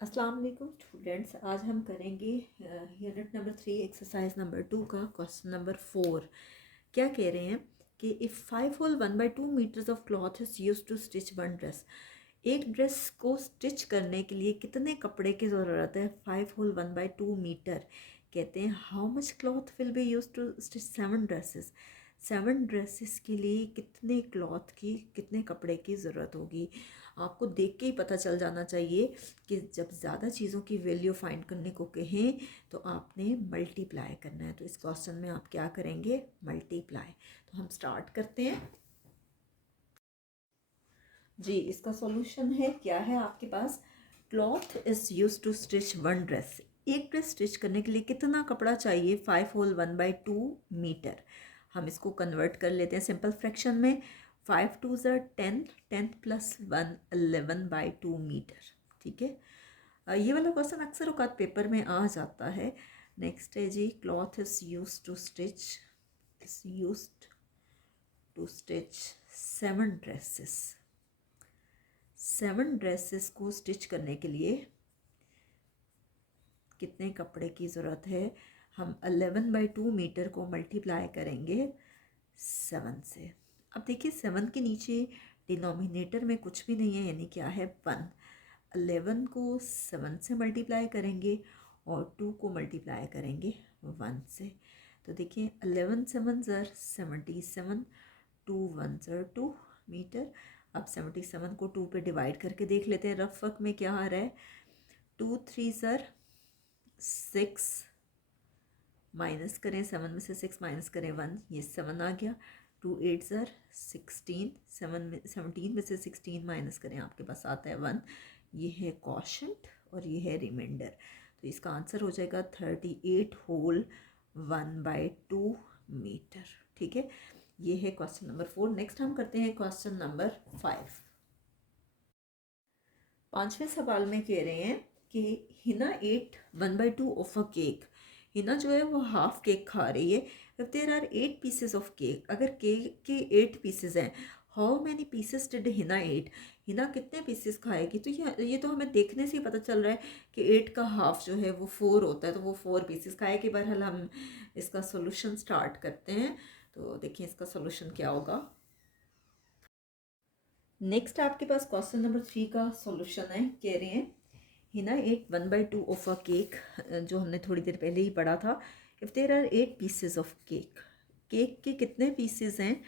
अस्सलाम वालेकुम स्टूडेंट्स। आज हम करेंगे यूनिट नंबर 3 एक्सरसाइज नंबर 2 का क्वेश्चन नंबर 4। क्या कह रहे हैं कि if 5 whole 1/2 metres of cloth is use to stitch one dress. एक ड्रेस को स्टिच करने के लिए कितने कपड़े की ज़रूरत है? 5 होल 1/2 मीटर। कहते हैं how much cloth will be use to stitch 7 dresses. 7 dresses के लिए कितने क्लॉथ की, कितने कपड़े की ज़रूरत होगी? आपको देख के ही पता चल जाना चाहिए कि जब ज़्यादा चीज़ों की वैल्यू फाइंड करने को कहें तो आपने मल्टीप्लाई करना है। तो इस क्वेश्चन में आप क्या करेंगे? मल्टीप्लाई। तो हम स्टार्ट करते हैं जी। इसका सॉल्यूशन है, क्या है आपके पास? Cloth is use to stitch one dress. एक ड्रेस स्टिच करने के लिए कितना कपड़ा चाहिए? 5 होल 1/2 मीटर। हम इसको कन्वर्ट कर लेते हैं सिंपल फ्रैक्शन में। 5 टू ज़र 10, 10 प्लस 1 11/2 मीटर। ठीक है। ये वाला क्वेश्चन अक्सर औकात पेपर में आ जाता है। नेक्स्ट है जी, cloth is use to stitch, is use to stitch 7 dresses. 7 dresses को स्टिच करने के लिए कितने कपड़े की ज़रूरत है? हम 11/2 मीटर को मल्टीप्लाई करेंगे 7 से। अब देखिए 7 के नीचे डिनोमिनेटर में कुछ भी नहीं है, यानी क्या है? 1। 11 को 7 से मल्टीप्लाई करेंगे और 2 को मल्टीप्लाई करेंगे 1 से। तो देखिए 11 7 ज़र 77, 2 1 ज़र 2 मीटर। अब 77 को 2 पे डिवाइड करके देख लेते हैं रफ वर्क में क्या आ रहा है। 2 3 ज़र 6, माइनस करें 7 में से 6 माइनस करें 1, ये 7 आ गया। 2 8 ज़र 16, 17 में से 16 माइनस करें, आपके पास आता है 1। ये है क्वोशंट और ये है रिमाइंडर। तो इसका आंसर हो जाएगा 38 होल 1/2 मीटर। ठीक है, ये है क्वेश्चन नंबर 4। नेक्स्ट हम करते हैं क्वेश्चन नंबर 5। पांचवें सवाल में कह रहे हैं कि Hina ate 1/2 of a cake. Hina जो है वो हाफ केक खा रही है। If there are 8 pieces of cake, अगर केक के 8 पीसेस हैं, how many pieces did Hina ate. Hina कितने पीसेस खाएगी? तो ये तो हमें देखने से ही पता चल रहा है कि 8 का हाफ जो है वो 4 होता है, तो वो 4 पीसेस खाएगी। बहरहाल हम इसका सोल्यूशन स्टार्ट करते हैं। तो देखिए इसका सोल्यूशन क्या होगा। नेक्स्ट आपके पास क्वेश्चन नंबर 3 का सॉल्यूशन है। कह रहे हैं Hina ate 1/2 of a cake, जो हमने थोड़ी देर पहले ही पढ़ा था। If there are 8 pieces of cake, cake के कितने पीसेस हैं?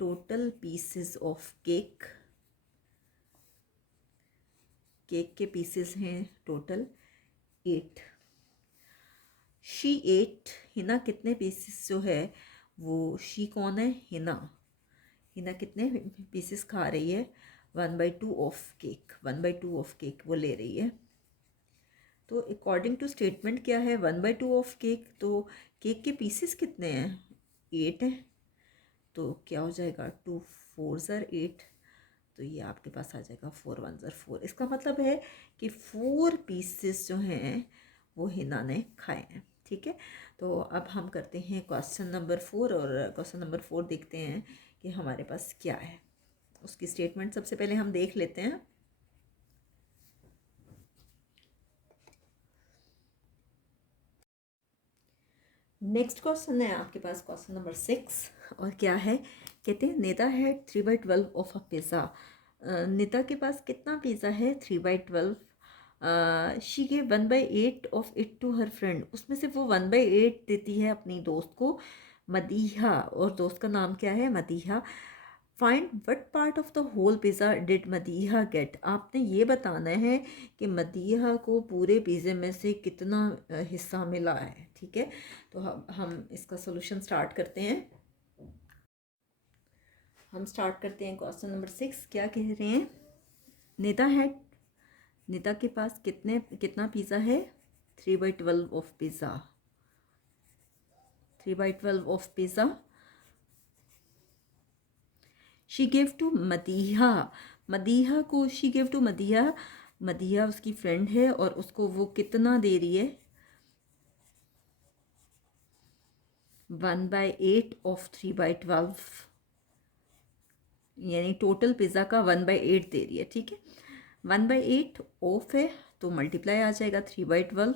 Total pieces of cake, cake के पीसेस हैं टोटल 8। शी एट, हिना कितने पीसेस जो है वो, शी कौन है? हिना। हिना कितने पीसेस खा रही है? 1/2 ऑफ केक, 1/2 ऑफ केक वो ले रही है। तो अकॉर्डिंग टू स्टेटमेंट क्या है? 1/2 ऑफ केक। तो केक के पीसेस कितने हैं? 8 हैं। तो क्या हो जाएगा? 2 4 ज़र 8। तो ये आपके पास आ जाएगा 4 1 ज़र 4। इसका मतलब है कि 4 पीसेस जो हैं वो हिना ने खाए हैं। ठीक है, तो अब हम करते हैं क्वेश्चन नंबर 4, और क्वेश्चन नंबर 4 देखते हैं कि हमारे पास क्या है। उसकी स्टेटमेंट सबसे पहले हम देख लेते हैं। नेक्स्ट क्वेश्चन है आपके पास क्वेश्चन नंबर 6, और क्या है? कहते हैं नेता है 3/12 ऑफ अ पिज़्ज़ा। नेता के पास कितना पिज़्ज़ा है? 3/12। She gave 1/8 of it to her friend. उसमें से वो 1/8 देती है अपनी दोस्त को, मदीहा। और दोस्त का नाम क्या है? Madiha. Find what part of the whole pizza did Madiha get. आपने ये बताना है कि मदीहा को पूरे पिज़्ज़े में से कितना हिस्सा मिला है। ठीक है, तो हम इसका सोल्यूशन स्टार्ट करते हैं। हम स्टार्ट करते हैं क्वेश्चन नंबर 6। क्या कह रहे हैं? नेता है, नेता के पास कितना पिज़्ज़ा है? 3/12 of pizza, 3/12 of pizza. She give to Madiha, Madiha को she give to Madiha. Madiha उसकी फ्रेंड है और उसको वो कितना दे रही है? 1/8 ऑफ 3/12, यानी टोटल पिज़्ज़ा का 1/8 दे रही है। ठीक है, 1/8 ऑफ है तो मल्टीप्लाई आ जाएगा 3/12,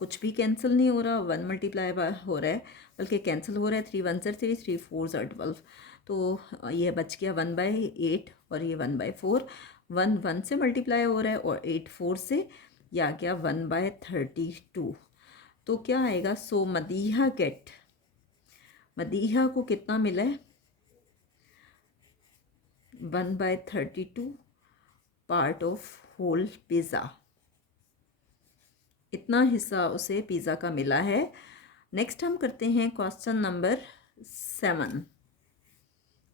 कुछ भी कैंसिल नहीं हो रहा, 1 मल्टीप्लाई हो रहा है, बल्कि कैंसिल हो रहा है, 3 1 ज़र 3, 3 4 ज़र 12, तो ये बच गया 1/8 और ये 1/4, 1 1 से मल्टीप्लाई हो रहा है और 8 4 से, ये आ गया 1/32। तो क्या आएगा, सो मदीहा गेट, मदीहा को कितना मिला है, 1/32 पार्ट ऑफ होल पिज़्ज़ा, इतना हिस्सा उसे पिज़्ज़ा का मिला है। नेक्स्ट हम करते हैं क्वेश्चन नंबर 7,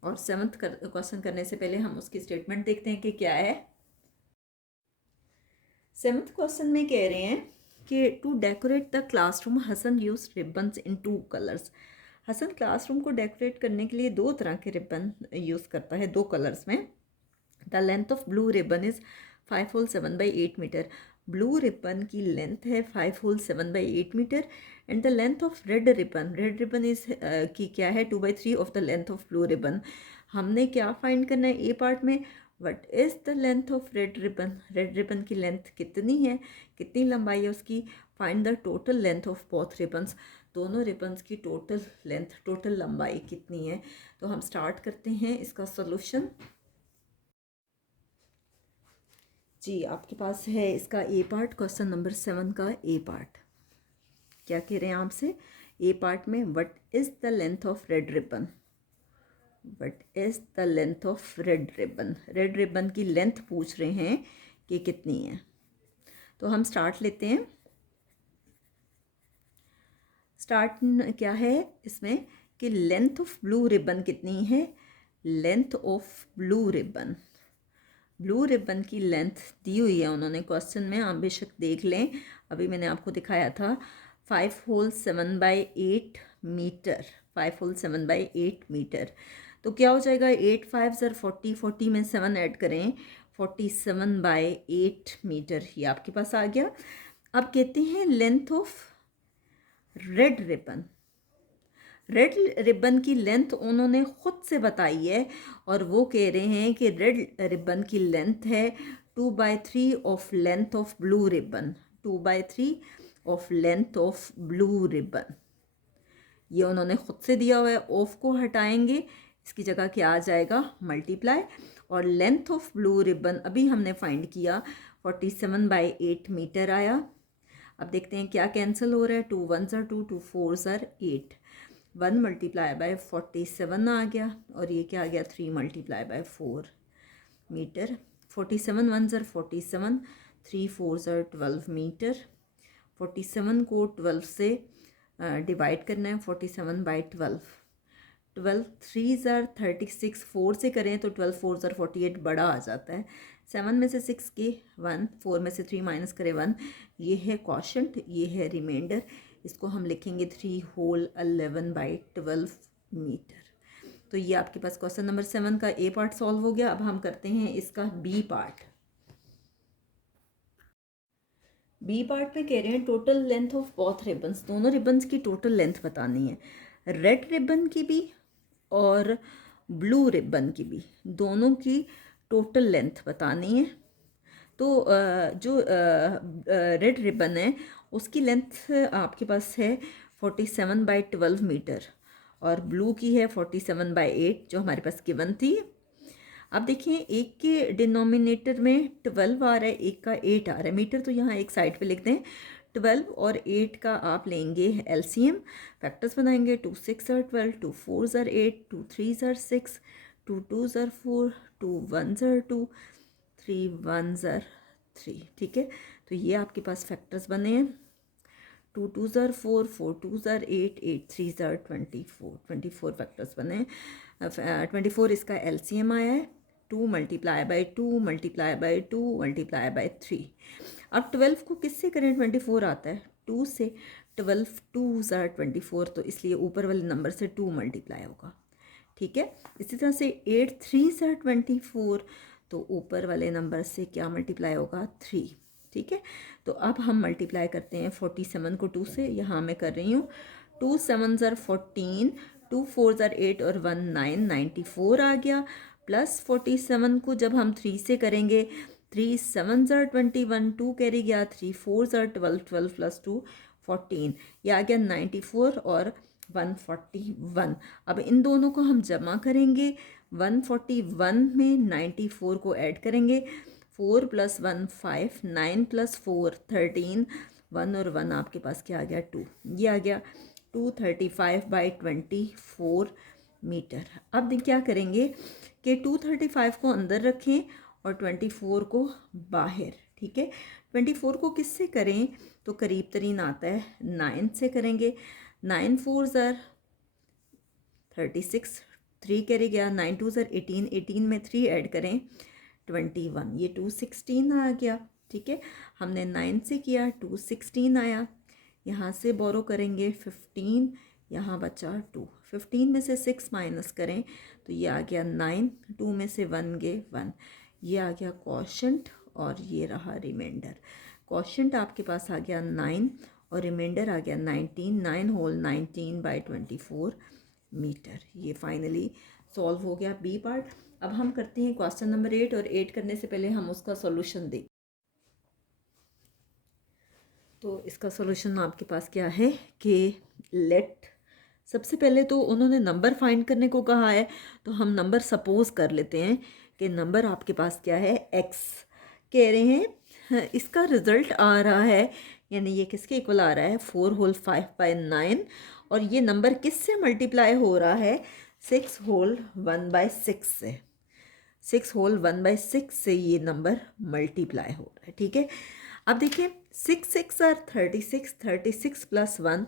और 7th क्वेश्चन करने से पहले हम उसकी स्टेटमेंट देखते हैं कि क्या है। 7th क्वेश्चन में कह रहे हैं कि to decorate the classroom Hasan use ribbons in 2 colours. Hasan classroom को डेकोरेट करने के लिए 2 तरह के रिबन यूज़ करता है, 2 कलर्स में। The length of blue ribbon is 5 whole 7/8 metre, blue ribbon की लेंथ है 5 whole 7/8 metre, and the length of red ribbon is की क्या है, 2/3 of the length of blue ribbon. हमने क्या फाइंड करना है ए पार्ट में, what is the length of red ribbon की लेंथ कितनी है, कितनी लंबाई है उसकी, find the total length of both ribbons, दोनों रिबन्स की टोटल लेंथ, टोटल लंबाई कितनी है। तो हम स्टार्ट करते हैं इसका सॉल्यूशन। जी, आपके पास है इसका ए पार्ट, क्वेश्चन नंबर 7 का ए पार्ट। क्या कह रहे हैं आपसे, ए पार्ट में what is the length of red ribbon, what is the length of red ribbon की लेंथ पूछ रहे हैं कि कितनी है। तो हम स्टार्ट लेते हैं। स्टार्ट क्या है इसमें कि लेंथ ऑफ ब्लू रिबन कितनी है, लेंथ ऑफ ब्लू रिबन की लेंथ दी हुई है उन्होंने क्वेश्चन में, आप बेशक देख लें, अभी मैंने आपको दिखाया था 5 होल 7/8 मीटर, 5 होल 7/8 मीटर। तो क्या हो जाएगा, 8 5 ज़र 40, 40 में 7 ऐड करें, 47/8 मीटर, ये आपके पास आ गया। अब कहते हैं लेंथ ऑफ रेड रिबन की लेंथ उन्होंने ख़ुद से बताई है, और वो कह रहे हैं कि रेड रिबन की लेंथ है 2/3 of length of blue ribbon, 2/3 of length of blue ribbon, ये उन्होंने ख़ुद से दिया हुआ है। ऑफ को हटाएंगे, इसकी जगह क्या आ जाएगा, मल्टीप्लाई, और लेंथ ऑफ ब्लू रिबन अभी हमने फाइंड किया 47/8 मीटर आया। अब देखते हैं क्या कैंसिल हो रहा है, 2 1 ज़र 2, 2 4 ज़र 8, 1 मल्टीप्लाई बाय 47 आ गया, और ये क्या आ गया, 3 मल्टीप्लाई बाय 4 मीटर, 47 1 ज़र 47, 3 4 ज़र 12 मीटर, 47 को 12 से डिवाइड करना है, 47/12, 12 3 ज़र 36, 4 से करें तो 12 4 ज़र 48 बड़ा आ जाता है, 7 में से 6 के 1, 4 में से 3 माइनस करें 1, ये है क्वोशंट, ये है रिमाइंडर, इसको हम लिखेंगे 3 होल 11/12 मीटर। तो ये आपके पास क्वेश्चन नंबर 7 का ए पार्ट सॉल्व हो गया। अब हम करते हैं इसका बी पार्ट। बी पार्ट में कह रहे हैं total length of both ribbons, दोनों रिबन्स की टोटल लेंथ बतानी है, रेड रिबन की भी और ब्लू रिबन की भी, दोनों की टोटल लेंथ बतानी है। तो जो रेड रिबन है उसकी लेंथ आपके पास है 47/12 मीटर, और ब्लू की है 47/8 जो हमारे पास गिवन थी। अब देखिए एक के डिनोमिनेटर में 12 आ रहा है, एक का 8 आ रहा है, मीटर तो यहाँ एक साइड पे लिख दें, 12 और 8 का आप लेंगे एलसीएम, फैक्टर्स बनाएंगे, 2 6 ज़र 12, 2 4 ज़र 8, 2 3 ज़र 6, 2 2 ज़र 4, 2 1 ज़र 2, 3 1 ज़र 3, ठीक है। तो ये आपके पास फैक्टर्स बने हैं, 2 2 ज़र 4, 4 2 ज़र 8, 8 3 ज़र 24 फैक्टर्स बने हैं। 24 इसका एलसीएम आया है, 2 multiply by 2 multiply by 2 multiply by 3। अब 12 को किससे करें, 24 आता है 2 से, 12 2 ज़र 24, तो इसलिए ऊपर वाले नंबर से 2 मल्टीप्लाई होगा, ठीक है। इसी तरह से 8 3 ज़र 24, तो ऊपर वाले नंबर से क्या मल्टीप्लाई होगा, 3, ठीक है। तो अब हम मल्टीप्लाई करते हैं 47 को 2 से, यहाँ मैं कर रही हूँ 2 7 ज़र 14, 2 4 ज़र 8 और 1 9, 94 आ गया, प्लस 47 को जब हम 3 से करेंगे 3 7 ज़र 21, 2 कैरी गया, 3 4 ज़र 12, 12 प्लस 2 14, ये आ गया 94 और 141। अब इन दोनों को हम जमा करेंगे, 141 में 94 को ऐड करेंगे, 4 + 1 5, 9 + 4 13, 1 और 1 आपके पास क्या आ गया 2, ये आ गया 235/24 मीटर। अब क्या करेंगे कि 235 को अंदर रखें और 24 को बाहर, ठीक है। 24 को किससे करें तो करीब तरीन आता है 9 से करेंगे, 9 4 ज़र 36, 3 कैरी गया, 9 2 ज़र 18, 18 में 3 ऐड करें 21, ये 216 आ गया, ठीक है। हमने 9 से किया 216 आया, यहाँ से बोरो करेंगे 15, यहाँ बचा 2, 15 में से 6 माइनस करें तो ये आ गया 9, 2 में से 1 गए 1, ये आ गया क्वोशंट और ये रहा रिमाइंडर। क्वोशंट आपके पास आ गया 9 और रिमाइंडर आ गया 19, 9 होल 19/24 मीटर। ये फाइनली सॉल्व हो गया बी पार्ट। अब हम करते हैं क्वेश्चन नंबर 8, और 8 करने से पहले हम उसका सॉल्यूशन दें। तो इसका सॉल्यूशन आपके पास क्या है कि लेट, सबसे पहले तो उन्होंने नंबर फाइंड करने को कहा है, तो हम नंबर सपोज कर लेते हैं कि नंबर आपके पास क्या है x कह रहे हैं। इसका रिज़ल्ट आ रहा है, यानी ये किसके इक्वल आ रहा है 4 होल 5/9, और ये नंबर किससे मल्टीप्लाई हो रहा है 6 होल 1/6 से, 6 होल 1/6 से ये नंबर मल्टीप्लाई हो रहा है, ठीक है। अब देखिए 6 6 आर 36, 36 + 1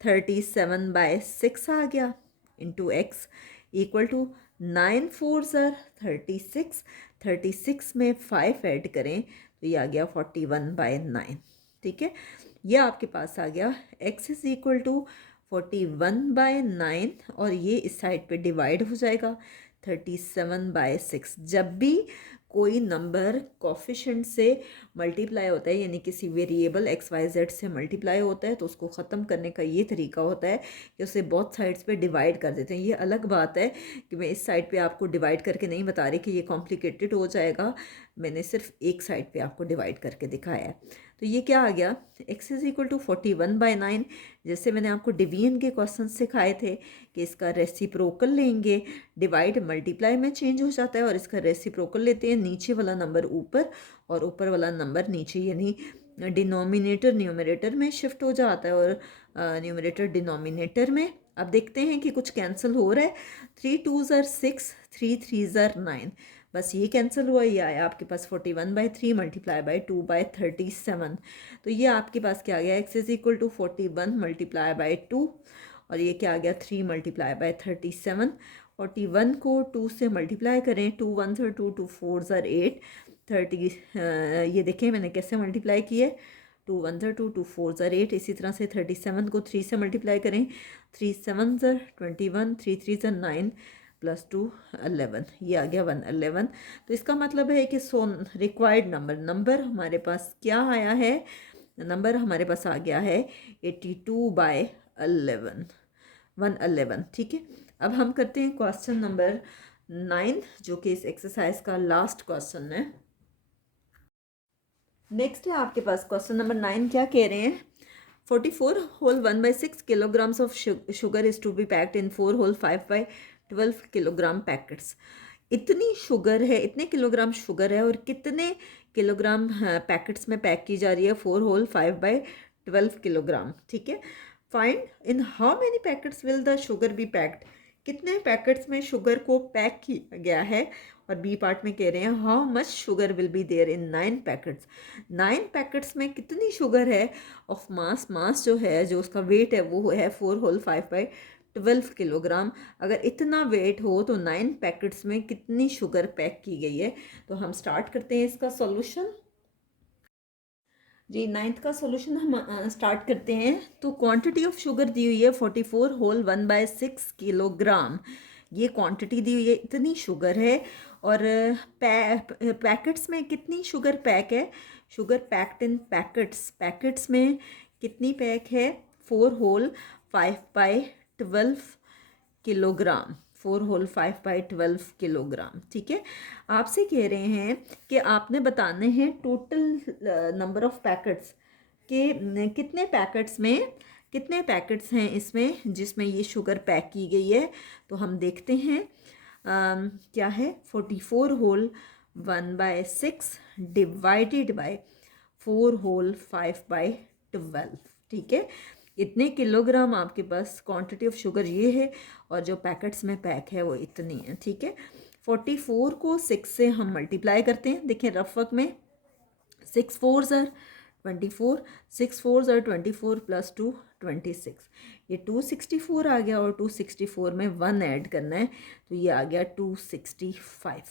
37/6 आ गया इंटू x इक्वल टू 9 4 ज़र 36, 36 में 5 ऐड करें तो ये आ गया 41/9, ठीक है। ये आपके पास आ गया x इज़ इक्वल टू 41/9, और ये इस साइड पे डिवाइड हो जाएगा 37/6। जब भी कोई नंबर कोफिशिएंट से मल्टीप्लाई होता है, यानी किसी वेरिएबल XYZ से मल्टीप्लाई होता है, तो उसको ख़त्म करने का ये तरीका होता है कि उसे बहुत साइड्स पे डिवाइड कर देते हैं। ये अलग बात है कि मैं इस साइड पे आपको डिवाइड करके नहीं बता रही कि ये कॉम्प्लिकेटेड हो जाएगा, मैंने सिर्फ एक साइड पे आपको डिवाइड करके दिखाया है। तो ये क्या आ गया x इज़ इक्वल टू 41/9। जैसे मैंने आपको डिवीजन के क्वेश्चन सिखाए थे कि इसका रेसिप्रोकल लेंगे, डिवाइड मल्टीप्लाई में चेंज हो जाता है, और इसका रेसिप्रोकल लेते हैं, नीचे वाला नंबर ऊपर और ऊपर वाला नंबर नीचे, यानी डिनोमिनेटर न्यूमरेटर में शिफ्ट हो जाता है और न्यूमरेटर डिनोमिनेटर में। अब देखते हैं कि कुछ कैंसिल हो रहा है, 3 2 ज़र 6, 3 3 ज़र 9, बस ये कैंसिल हुआ, ये आया आपके पास 41/3 मल्टीप्लाई बाई 2/37। तो ये आपके पास क्या आ गया x is equal to 41 multiply by 2, और ये क्या आ गया 3 मल्टीप्लाई बाई 37। 41 को 2 से मल्टीप्लाई करें, 2 1 ज़र 2, 2 4 ज़र 8, 30, ये देखें मैंने कैसे मल्टीप्लाई किए, 2 1 ज़र 2, 2 4 ज़र 8। इसी तरह से 37 को 3 से मल्टीप्लाई करें, 3 7 ज़र 21, 3 3 ज़र 9 + 2 11, ये आ गया 111। तो इसका मतलब है कि रिक्वायर्ड नंबर हमारे पास क्या आया है, नंबर हमारे पास आ गया है 82/11, 111, ठीक है। अब हम करते हैं क्वेश्चन नंबर 9, जो कि इस एक्सरसाइज का लास्ट क्वेश्चन है। नेक्स्ट है आपके पास क्वेश्चन नंबर 9, क्या कह रहे हैं 44 whole 1/6 kilograms of sugar is to be packed in 4 whole 5/12 kilogram packets. इतनी शुगर है, इतने किलोग्राम शुगर है, और कितने किलोग्राम पैकेट्स में पैक की जा रही है 4 होल 5/12 किलोग्राम, ठीक है। Find in how many packets will the sugar be packed, कितने पैकेट्स में शुगर को पैक किया गया है। और बी पार्ट में कह रहे हैं how much sugar will be there in 9 packets, 9 packets में कितनी शुगर है ऑफ मास जो है, जो उसका वेट है वो है 4 होल 5/12 किलोग्राम। अगर इतना वेट हो तो 9 पैकेट्स में कितनी शुगर पैक की गई है। तो हम स्टार्ट करते हैं इसका सॉल्यूशन जी। 9th का सॉल्यूशन हम स्टार्ट करते हैं। तो क्वांटिटी ऑफ शुगर दी हुई है 44 होल 1/6 किलोग्राम, ये क्वांटिटी दी हुई है, इतनी शुगर है। और पैकेट्स में कितनी शुगर पैक है, sugar packed in packets, packets में कितनी पैक है 4 होल 5/12 किलोग्राम, 4 होल 5/12 किलोग्राम। ठीक है, आपसे कह रहे हैं कि आपने बताने हैं टोटल नंबर ऑफ पैकेट्स के कितने पैकेट्स हैं इसमें जिसमें ये शुगर पैक की गई है। तो हम देखते हैं क्या है 44 होल 1/6 डिवाइडेड बाय 4 होल 5/12। ठीक है, इतने किलोग्राम आपके पास क्वांटिटी ऑफ शुगर ये है और जो पैकेट्स में पैक है वो इतनी है। ठीक है, 44 को 6 से हम मल्टीप्लाई करते हैं। देखिए रफ वर्क में 6 4s are 24, 6 4s are 24 plus 2 26, ये 264 आ गया और 264 में 1 ऐड करना है तो ये आ गया 265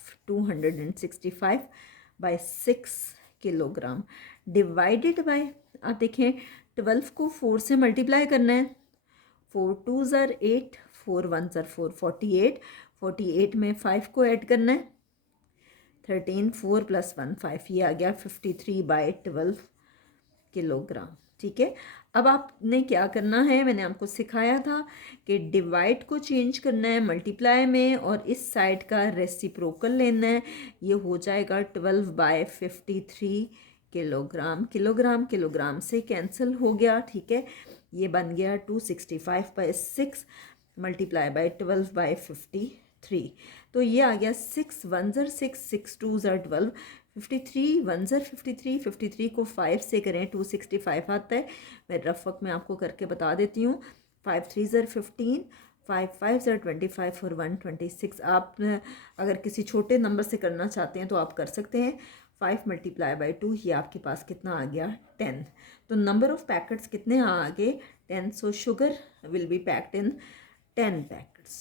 किलोग्राम डिवाइडेड बाय, आप देखें 12 को 4 से मल्टीप्लाई करना है। 4 2s are 8, 4 1s are 4, 48 में 5 को ऐड करना है 13, 4 प्लस 1 5, ये आ गया 53/12 किलोग्राम। ठीक है, अब आपने क्या करना है, मैंने आपको सिखाया था कि डिवाइड को चेंज करना है मल्टीप्लाई में और इस साइड का रेसिप्रोकल लेना है। ये हो जाएगा 12/53 किलोग्राम। किलोग्राम से कैंसिल हो गया। ठीक है, ये बन गया 265/6 मल्टीप्लाई बाय 12/53। तो ये आ गया 6 1s are 6, 6 2s are 12, 53 1s are 53, 53 को 5 से करें 265 आता है। मैं रफ वर्क में आपको करके बता देती हूँ। 5 3s are 15, 5 5s are 25 और 1 26। आप अगर किसी छोटे नंबर से करना चाहते हैं तो आप कर सकते हैं। 5 मल्टीप्लाई बाई 2, ये आपके पास कितना आ गया 10। तो नंबर ऑफ पैकेट्स कितने आ गए 10। सो sugar will B packed in 10 packets.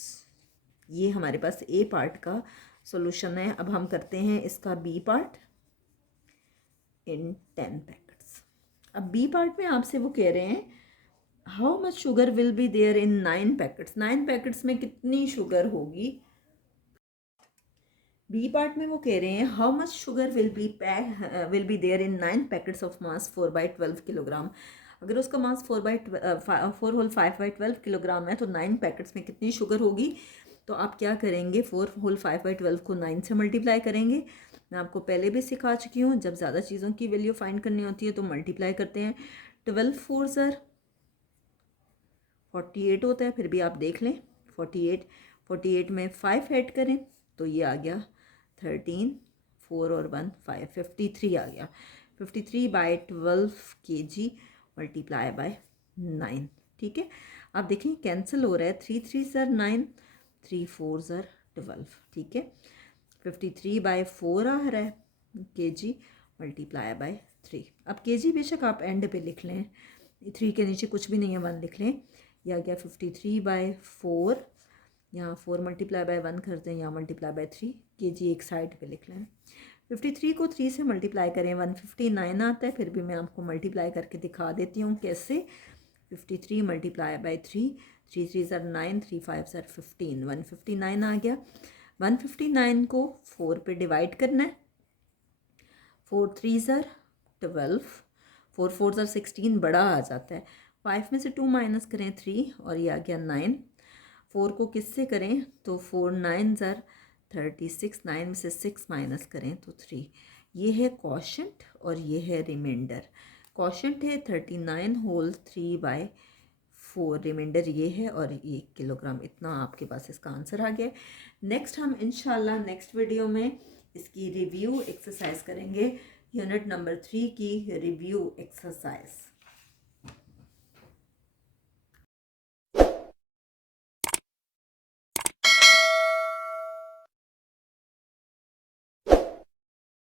ये हमारे पास ए पार्ट का सॉल्यूशन है। अब हम करते हैं इसका बी पार्ट इन 10 पैकेट्स। अब बी पार्ट में आपसे वो कह रहे हैं how much sugar will be there in 9 packets. 9 packets में कितनी शुगर होगी। बी पार्ट में वो कह रहे हैं how much sugar will be there in 9 packets of mass 4/12 kilogram. अगर उसका मास 4 होल 5/12 किलोग्राम है तो 9 पैकेट्स में कितनी शुगर होगी। तो आप क्या करेंगे 4 होल 5/12 को 9 से मल्टीप्लाई करेंगे। मैं आपको पहले भी सिखा चुकी हूँ, जब ज़्यादा चीज़ों की वैल्यू फाइंड करनी होती है तो मल्टीप्लाई करते हैं। 12 4s are 48 होता है, फिर भी आप देख लें 48 में 5 ऐड करें तो ये आ गया 13, 4 और 1 5, 53 आ गया। 53/12 kg मल्टीप्लाई बाय 9। ठीक है, आप देखें कैंसिल हो रहा है। 3 3s are 9, 3 4s are 12। ठीक है, 53/4 आ रहा है kg मल्टीप्लाई बाय 3। अब kg बेशक आप एंड पे लिख लें, 3 के नीचे कुछ भी नहीं है 1 लिख लें। यह आ गया 53/4, यहाँ 4 मल्टीप्लाई बाय 1 करते हैं, यहाँ मल्टीप्लाई बाय 3, kg एक साइड पे लिख लें। 53 को 3 से मल्टीप्लाई करें 159 आता है, फिर भी मैं आपको मल्टीप्लाई करके दिखा देती हूँ कैसे। 53 multiply by 3, 3 3s are 9, 3 5s are 15, 159 आ गया। 159 को 4 पे डिवाइड करना है। 4 3s are 12, 4 4s are 16, बड़ा आ जाता है। 5 में से 2 माइनस करें 3 और ये आ गया 9। 4 को किससे करें तो 4 9s are 36, 9 में से 6 माइनस करें तो 3। ये है क्वोशंट और ये है रिमाइंडर। क्वोशंट है 39 होल 3/4, रिमाइंडर ये है और ये किलोग्राम। इतना आपके पास इसका आंसर आ गया। नेक्स्ट हम इंशाल्लाह नेक्स्ट वीडियो में इसकी रिव्यू एक्सरसाइज करेंगे, यूनिट नंबर 3 की रिव्यू एक्सरसाइज।